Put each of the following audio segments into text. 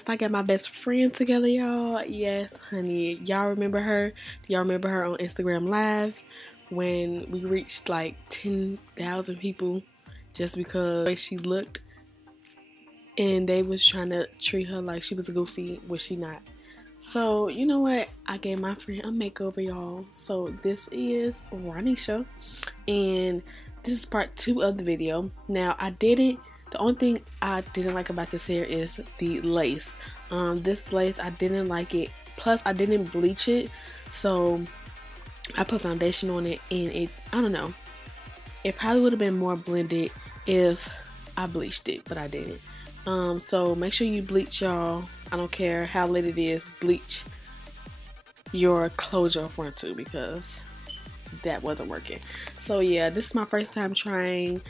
Yes, I got my best friend together, y'all. Yes, honey. Y'all remember her? Do y'all remember her on Instagram Live when we reached like 10,000 people just because the way she looked? And they was trying to treat her like she was a goofy, which she not. So, you know what? I gave my friend a makeover, y'all. So, this is Ranisha. And this is part 2 of the video. Now, the only thing I didn't like about this hair is the lace. This lace, I didn't like it. Plus, I didn't bleach it. So, I put foundation on it. And I don't know. It probably would have been more blended if I bleached it. But I didn't. So make sure you bleach, y'all. I don't care how late it is, bleach your closure front too, because that wasn't working. So yeah, this is my first time trying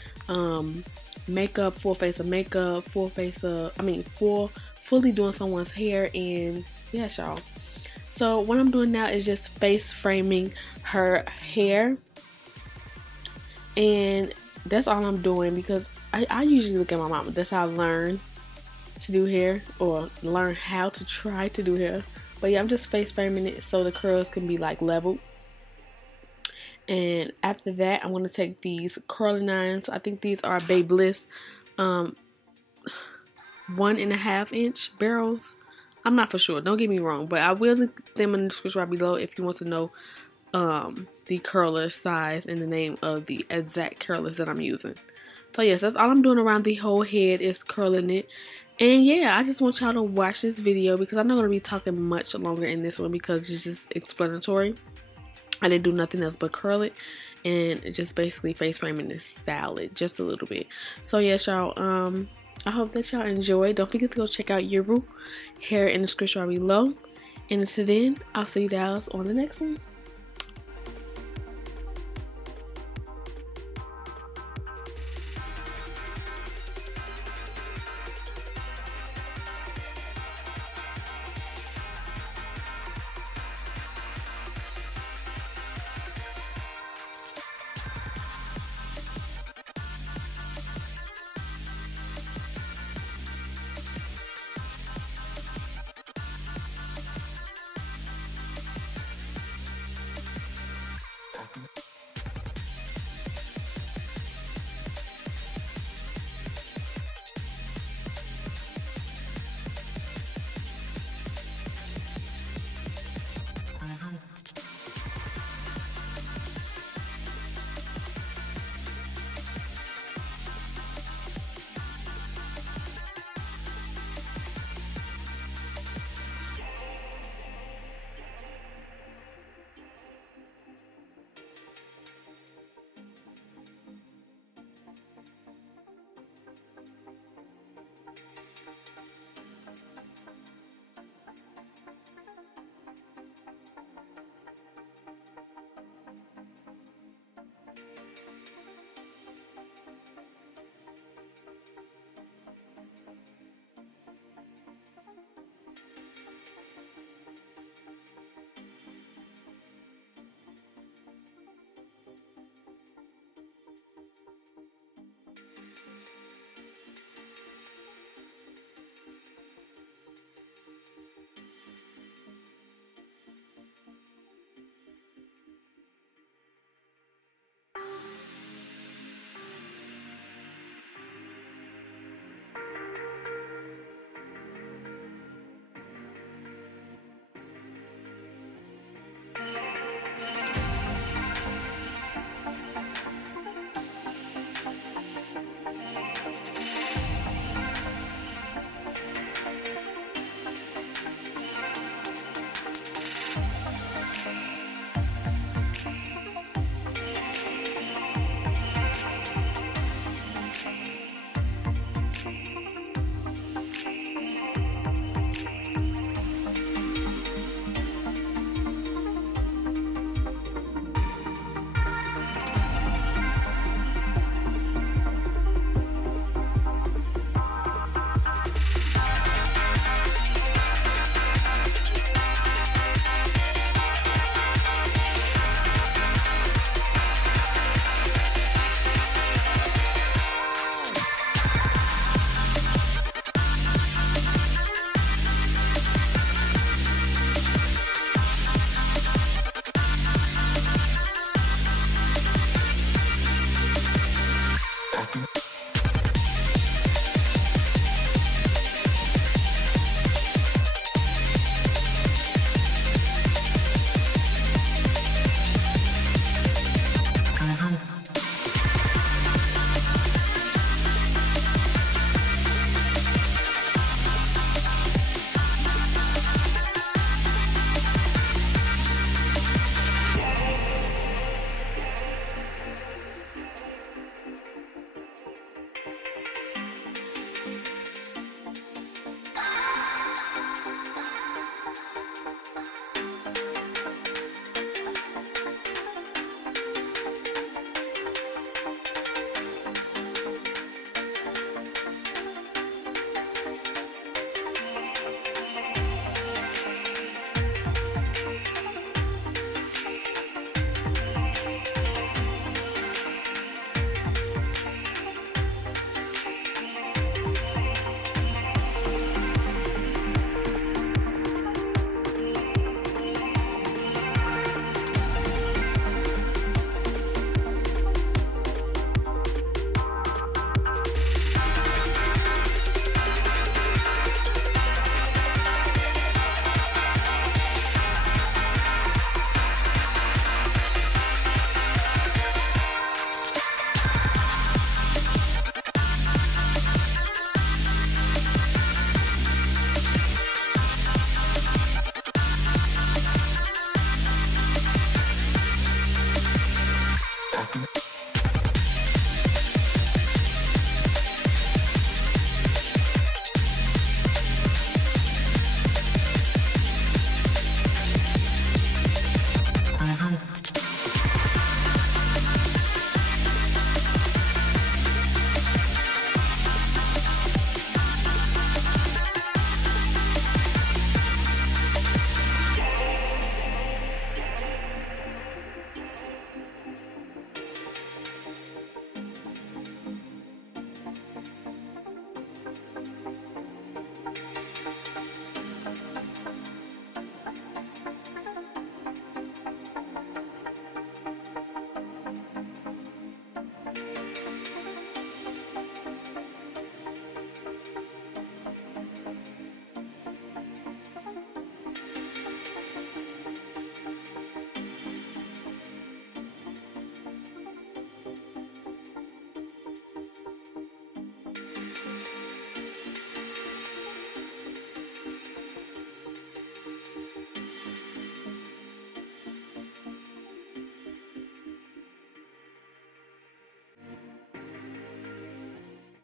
makeup, full face of makeup, fully doing someone's hair. And yes, y'all. So what I'm doing now is just face framing her hair, and that's all I'm doing because I usually look at my mama. That's how I learn to do hair, or learn how to try to do hair. But yeah, I'm just face framing it so the curls can be like leveled. And after that, I'm going to take these curling irons. I think these are Babyliss 1.5 inch barrels. I'm not for sure, don't get me wrong, but I will link them in the description right below if you want to know the curler size and the name of the exact curlers that I'm using. So yes, that's all I'm doing around the whole head, is curling it. And yeah, I just want y'all to watch this video because I'm not going to be talking much longer in this one because it's just explanatory. I didn't do nothing else but curl it and just basically face framing and style it just a little bit. So yes, y'all, I hope that y'all enjoy. Don't forget to go check out Yiroo hair in the description right below. And until then, I'll see you guys on the next one.